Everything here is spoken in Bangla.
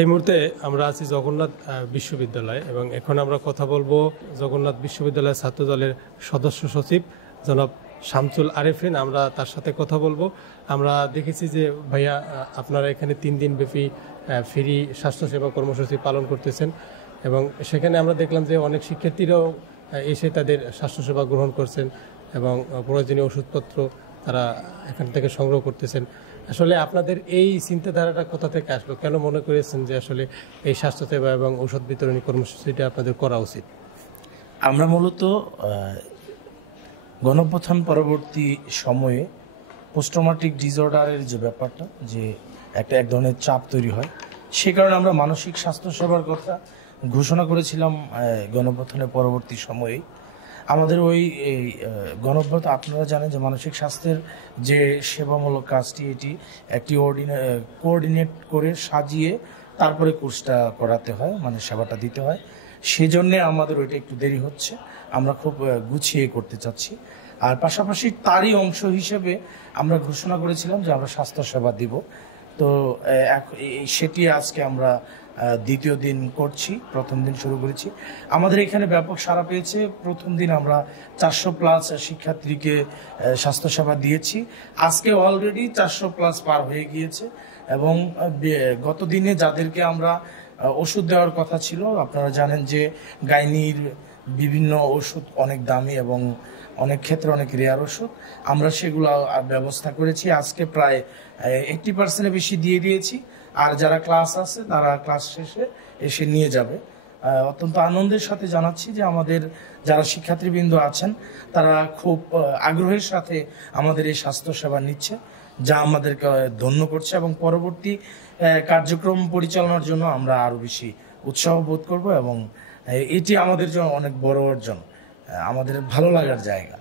এই মুহূর্তে আমরা আছি জগন্নাথ বিশ্ববিদ্যালয় এবং এখন আমরা কথা বলবো জগন্নাথ বিশ্ববিদ্যালয়ের ছাত্রদলের সদস্য সচিব জনাব শামসুল আরেফিন। আমরা তার সাথে কথা বলবো। আমরা দেখেছি যে ভাইয়া আপনারা এখানে 3 দিন ব্যাপী ফ্রি স্বাস্থ্যসেবা কর্মসূচি পালন করতেছেন এবং সেখানে আমরা দেখলাম যে অনেক শিক্ষার্থীরাও এসে তাদের স্বাস্থ্যসেবা গ্রহণ করছেন এবং প্রয়োজনীয় ওষুধপত্র তারা এখান থেকে সংগ্রহ করতেছেন। আসলে আপনাদের এই চিন্তাধারাটা কোথা থেকে আসলো? কেন মনে করেছেন যে আসলে এই স্বাস্থ্যসেবা এবং ঔষধ বিতরণী কর্মসূচিটা আপনাদের করা উচিত? আমরা মূলত গণঅভ্যুত্থান পরবর্তী সময়ে পোস্ট ট্রমাটিক ডিসঅর্ডারের যে ব্যাপারটা, যে এক ধরনের চাপ তৈরি হয়, সে কারণে আমরা মানসিক স্বাস্থ্যসেবার কথা ঘোষণা করেছিলাম গণঅভ্যুত্থানের পরবর্তী সময়ে। আমাদের ওই গণঅভ্যুত্থান, আপনারা জানেন যে মানসিক স্বাস্থ্যের যে সেবামূলক কাজটি, এটি একটি কোঅর্ডিনেট করে সাজিয়ে তারপরে কোর্সটা করাতে হয়, মানে সেবাটা দিতে হয়। সেজন্যে আমাদের ওইটা একটু দেরি হচ্ছে। আমরা খুব গুছিয়ে করতে চাচ্ছি। আর পাশাপাশি তারই অংশ হিসেবে আমরা ঘোষণা করেছিলাম যে আমরা স্বাস্থ্যসেবা দিব। তো সেটি আজকে আমরা দ্বিতীয় দিন করছি। প্রথম দিন শুরু করেছি, আমাদের এখানে ব্যাপক সাড়া পেয়েছে। প্রথম দিন আমরা 400+ শিক্ষার্থীকে স্বাস্থ্যসেবা দিয়েছি। আজকে অলরেডি 400+ পার হয়ে গিয়েছে এবং গত দিনে যাদেরকে আমরা ওষুধ দেওয়ার কথা ছিল, আপনারা জানেন যে গাইনির বিভিন্ন ওষুধ অনেক দামি এবং অনেক ক্ষেত্রে অনেক রেয়ার ওষুধ, আমরা সেগুলো ব্যবস্থা করেছি। আজকে প্রায় 80% বেশি দিয়ে দিয়েছি। আর যারা ক্লাস আছে তারা ক্লাস শেষে এসে নিয়ে যাবে। অত্যন্ত আনন্দের সাথে জানাচ্ছি যে আমাদের যারা শিক্ষার্থীবৃন্দ আছেন তারা খুব আগ্রহের সাথে আমাদের এই স্বাস্থ্যসেবা নিচ্ছে, যা আমাদেরকে ধন্য করছে এবং পরবর্তী কার্যক্রম পরিচালনার জন্য আমরা আরো বেশি উৎসাহ বোধ করব এবং এটি আমাদের জন্য অনেক বড় অর্জন, আমাদের ভালো লাগার জায়গা।